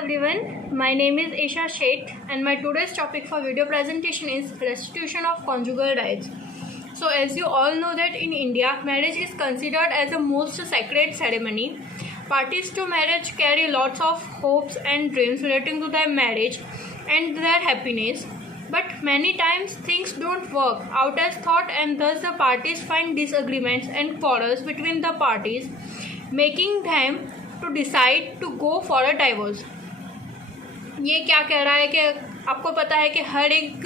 everyone, my name is Isha Sheth and my today's topic for video presentation is restitution of conjugal rights. So as you all know that in India, marriage is considered as the most sacred ceremony. Parties to marriage carry lots of hopes and dreams relating to their marriage and their happiness. But many times things don't work out as thought and thus the parties find disagreements and quarrels between the parties, making them to decide to go for a divorce. ये क्या कह रहा है कि आपको पता है कि हर एक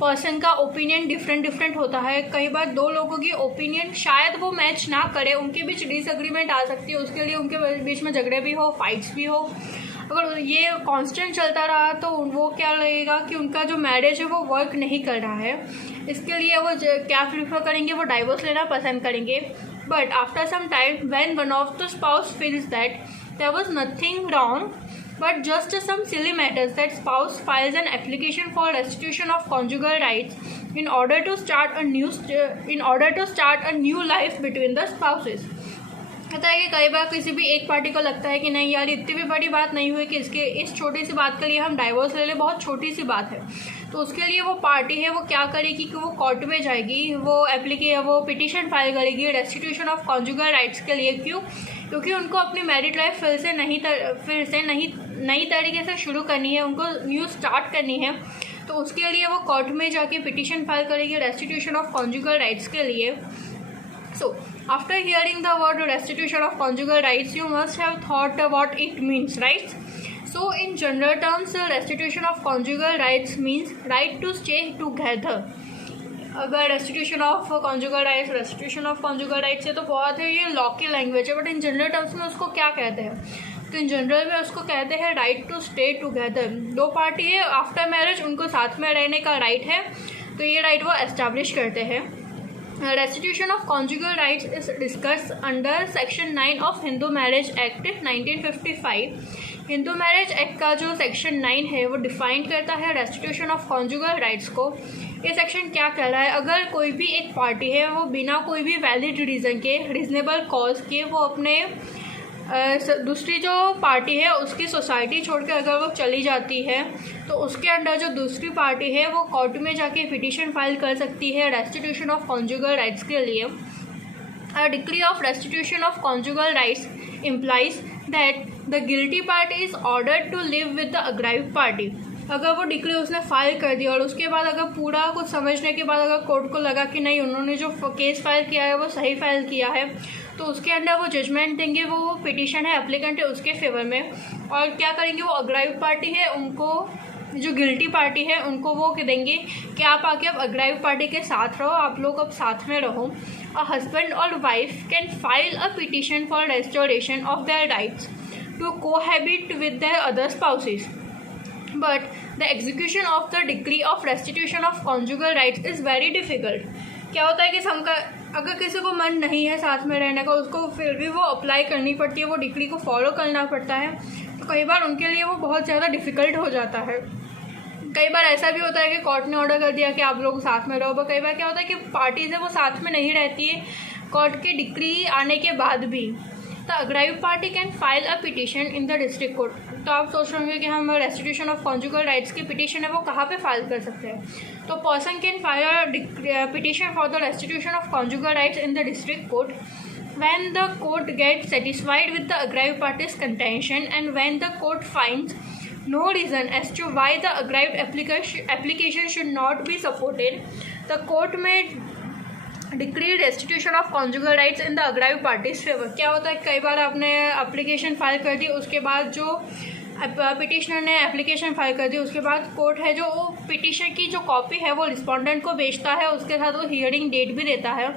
पर्सन का ओपिनियन डिफरेंट होता है. कई बार दो लोगों की ओपिनियन शायद वो मैच ना करे, उनके बीच डिसएग्रीमेंट आ सकती है, उसके लिए उनके बीच में झगड़े भी हो, फाइट्स भी हो. अगर ये कांस्टेंट चलता रहा तो वो क्या लगेगा कि उनका जो मैरिज है वो वर्क नहीं कर रहा है. इसके लिए वो क्या प्रीफर करेंगे, वो डाइवोर्स लेना पसंद करेंगे. But after some time, when one of the spouse feels that there was nothing wrong, but just some silly matters, that spouse files an application for restitution of conjugal rights in order to start a new life between the spouses. कहता है कि कई बार किसी भी एक party को लगता है कि नहीं यार इतनी भी बड़ी बात नहीं हुई कि इस छोटी सी बात के लिए हम डाइवोर्स ले लें, बहुत छोटी सी बात है. तो उसके लिए वो पार्टी है वो क्या करेगी कि वो कोर्ट में जाएगी, वो पिटीशन फाइल करेगी रेस्टिट्यूशन ऑफ कॉन्जुगल राइट्स के लिए. क्योंकि उनको अपनी मैरिड लाइफ फिर से नई तरीके से शुरू करनी है, उनको न्यू स्टार्ट करनी है. तो उसके लिए वो कोर्ट में जाके पिटीशन फाइल करेगी रेस्टिट्यूशन ऑफ कॉन्जुगल राइट्स के लिए. So, after hearing the word restitution of conjugal rights, you must have thought what it means, right? So, in general terms, restitution of conjugal rights means right to stay together. अगर restitution of conjugal rights है तो बहुत है, ये law की language है. But in general terms में उसको क्या कहते हैं? तो इन जनरल में उसको कहते हैं राइट टू स्टे टुगेदर. दो पार्टी है, आफ्टर मैरिज उनको साथ में रहने का राइट है, तो ये राइट वो एस्टैब्लिश करते हैं. Restitution of conjugal rights is discussed under Section 9 of Hindu Marriage Act 1955. Hindu marriage act का जो सेक्शन 9 है वो डिफाइन करता है रेस्टिट्यूशन ऑफ कॉन्जुगल राइट्स को. ये सेक्शन क्या कह रहा है? अगर कोई भी एक पार्टी है वो बिना कोई भी वैलिड रीज़न के, रीजनेबल कॉज के, वो अपने दूसरी जो पार्टी है उसकी सोसाइटी छोड़कर अगर वो चली जाती है तो उसके अंडर जो दूसरी पार्टी है वो कोर्ट में जाके पिटीशन फाइल कर सकती है रेस्टिट्यूशन ऑफ कॉन्जुगल राइट्स के लिए. अ decree of restitution of conjugal rights implies that the guilty party is ordered to live with the aggrieved party. अगर वो डिक्री उसने फाइल कर दिया और उसके बाद अगर पूरा कुछ समझने के बाद अगर कोर्ट को लगा कि नहीं उन्होंने जो केस फाइल किया है वो सही फाइल किया है, तो उसके अंदर वो जजमेंट देंगे. वो पिटीशन है, एप्लीकेंट है, उसके फेवर में. और क्या करेंगे, वो अग्राइव पार्टी है उनको, जो गिल्टी पार्टी है उनको वो देंगे कि आप आके अब अग्राइव पार्टी के साथ रहो, आप लोग अब साथ में रहो. अ हस्बैंड और wife can file a petition for restoration of their rights to cohabit with their other spouses. But the execution of the decree of restitution of conjugal rights is very difficult. क्या होता है कि अगर किसी को मन नहीं है साथ में रहने का, उसको फिर भी वो अप्लाई करनी पड़ती है, वो डिक्री को फॉलो करना पड़ता है, तो कई बार उनके लिए वो बहुत ज़्यादा डिफ़िकल्ट हो जाता है. कई बार ऐसा भी होता है कि कोर्ट ने ऑर्डर कर दिया कि आप लोग साथ में रहो, पर कई बार क्या होता है कि पार्टीज़ है वो साथ में नहीं रहती है कोर्ट की डिक्री आने के बाद भी. The aggrieved party can file a petition in the district court. तो आप सोच रहे होंगे कि हम रेस्टिट्यूशन ऑफ कॉन्जुगल राइट्स की पिटीशन है वो कहाँ पे फाइल कर सकते हैं. तो person can file a petition for the restitution of conjugal rights in the district court when the court gets satisfied with the aggrieved party's contention and when the court finds no reason as to why the aggrieved application should not be supported, the court may decree restitution of conjugal rights in the aggrieved party's favour. क्या होता है, कई बार आपने application file कर दी, उसके बाद जो petitioner ने एप्लीकेशन फाइल कर दी, उसके बाद कोर्ट है जो पिटिशन की जो कॉपी है वो रिस्पोंडेंट को भेजता है, उसके साथ वो हियरिंग डेट भी देता है.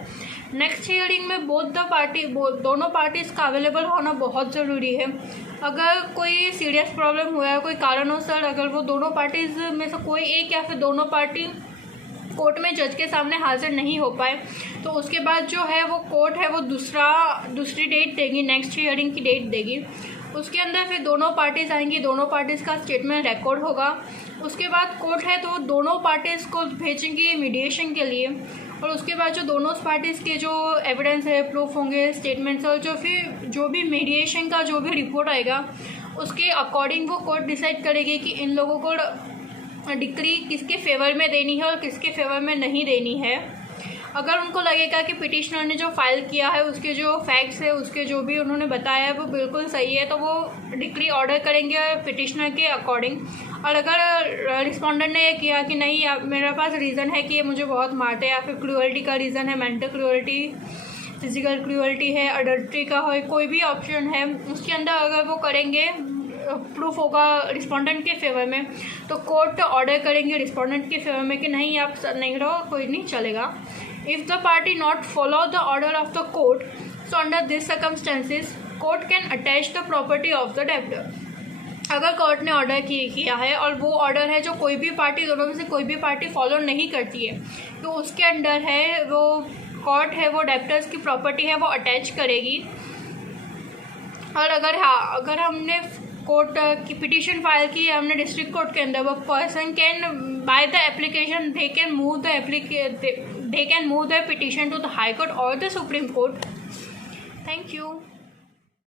नेक्स्ट हियरिंग में दोनों पार्टीज़ का अवेलेबल होना बहुत ज़रूरी है. अगर कोई सीरियस प्रॉब्लम हुआ है, कोई कारणोसर अगर वो दोनों पार्टीज़ में से कोई एक या फिर दोनों पार्टी कोर्ट में जज के सामने हाजिर नहीं हो पाए, तो उसके बाद जो है वो कोर्ट है वो दूसरी डेट देगी, नेक्स्ट हियरिंग की डेट देगी. उसके अंदर फिर दोनों पार्टीज़ आएंगी, दोनों पार्टीज़ का स्टेटमेंट रिकॉर्ड होगा. उसके बाद कोर्ट है तो दोनों पार्टीज़ को भेजेंगी मीडिएशन के लिए, और उसके बाद जो दोनों पार्टीज़ के जो एविडेंस है, प्रूफ होंगे, स्टेटमेंट्स, और जो भी मीडिएशन का जो भी रिपोर्ट आएगा उसके अकॉर्डिंग वो कोर्ट डिसाइड करेगी कि इन लोगों को डिक्री किसके फेवर में देनी है और किसके फेवर में नहीं देनी है। अगर उनको लगेगा कि पिटिशनर ने जो फाइल किया है उसके जो फैक्ट्स है, उसके जो भी उन्होंने बताया है वो बिल्कुल सही है, तो वो डिक्री ऑर्डर करेंगे पिटिशनर के अकॉर्डिंग। और अगर रिस्पोंडेंट ने ये किया कि नहीं मेरे पास रीज़न है कि ये मुझे बहुत मारते हैं, या फिर क्रूअल्टी का रीज़न है, मेंटल क्रूअल्टी, फिजिकल क्रूअल्टी है, अडल्ट्री का हो, कोई भी ऑप्शन है उसके अंदर अगर वो करेंगे, प्रूफ होगा रिस्पोंडेंट के फेवर में, तो कोर्ट ऑर्डर करेंगे रिस्पोंडेंट के फेवर में कि नहीं आप नहीं रहो, कोई नहीं चलेगा। If the party not follow the order of the court, so under this circumstances court can attach the property of the debtor. अगर कोर्ट ने ऑर्डर किया है और वो ऑर्डर है जो कोई भी पार्टी, दोनों में से कोई भी पार्टी फॉलो नहीं करती है, तो उसके अंडर है वो कोर्ट है वो डेब्टर्स की प्रॉपर्टी है वो अटैच करेगी। और अगर हमने कोर्ट की पिटीशन फाइल की है हमने डिस्ट्रिक्ट कोर्ट के अंदर, वो person can by the application they can move the petition to the high court और the supreme court. Thank you.